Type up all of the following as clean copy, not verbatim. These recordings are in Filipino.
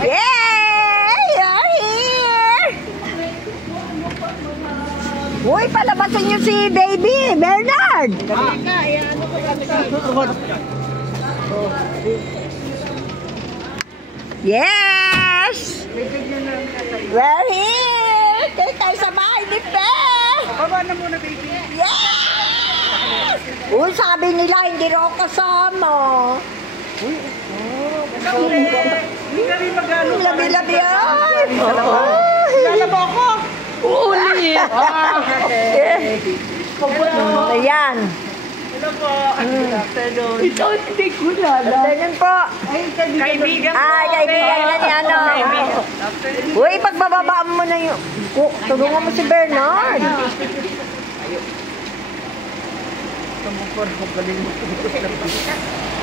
Yay! You're here! Uy, palabasin niyo si Baby Bernard! Yes! We're here! Kayo tayo sa bahay ni Pe! Baba na muna, baby. Yes! Uy, sabi nila hindi raw kasama. Uy, Hindi ka rin mag-ano. labi-labi yan! Lalabo ako. Uli! Ayan. Hello po. Good afternoon. Ito, hindi ko lala. Ganyan po. Kaibigan po. Kaibigan na niya, ano. Uy, pagbababaan mo na yung... Tulungan mo si Bernard.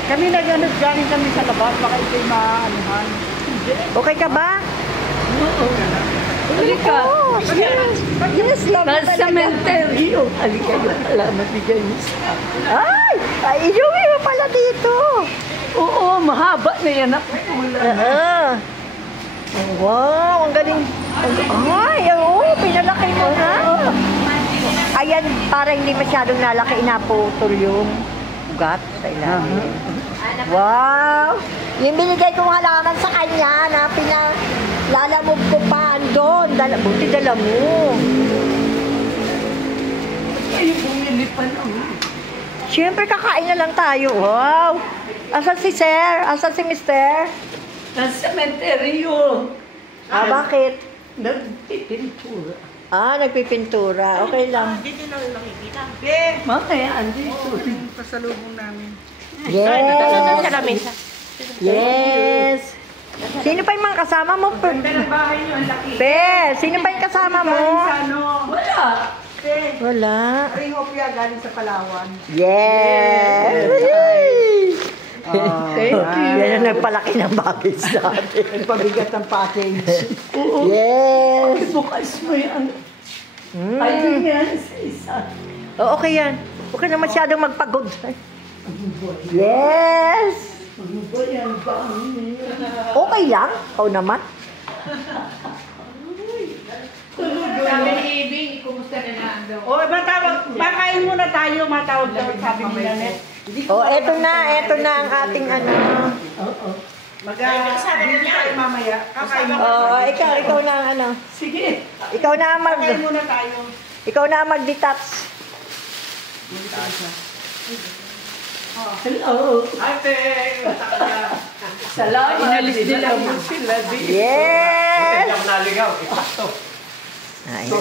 Kami nag-anos galing kami sa labas. Baka ito'y maanuhan. Okay ka ba? Halika. Yes, love Nasa talaga. cementerio. Halika yung alamat ni Janice. Ay, inuwi mo pala dito. Oo, mahaba na yan ako. Wow, ang galing. Ay, oo, pinalaki mo na. Ayan, para hindi masyadong nalaki, inaputol yung ugat sa ilalim. Wow! Yung binigay kong halaman sa kanya na pinalalamog ko pa doon. Buti dala mo. Ay, bumili pa naman. Siyempre, kakain na lang tayo. Wow! Asan si Sir? Asan si Mister? Nasa cementerio. Bakit? Nagpipintura. Nagpipintura. Okay lang. Dito na rin nakikita. Be! Mamaya, andito. Pasalubong namin. Yes! Yes! Sino pa yung mga kasama mo? Ganda ng bahay niyo, ang laki. Pe, sino pa yung kasama mo? Galing sa ano? Wala. Be! Wala. Rihopia galing sa Palawan. Yes! Thank you. Yan ang nagpalaki ng bagay sa atin. Pabigat ng package. Yes! Bukas mo yan. Ay, di yan sa isa. Okay yan. Huwag ka na masyadong magpagod. Yes! Ano ba yan? Okay lang. Ikaw naman. Sabi ni Ibing, kumusta na lang daw? O, makain muna tayo, matawag daw, sabi ni Janet. Eto na ang ating ano. Mag-sabi tayo mamaya. Kakain Ikaw na ang ano. Sige. Ikaw na ang Kakain muna tayo. Ikaw na ang mag-detach. Hello. Ate! Salamat. Inalis nila mo sila. Yes! Naligaw, ipastok. Ay.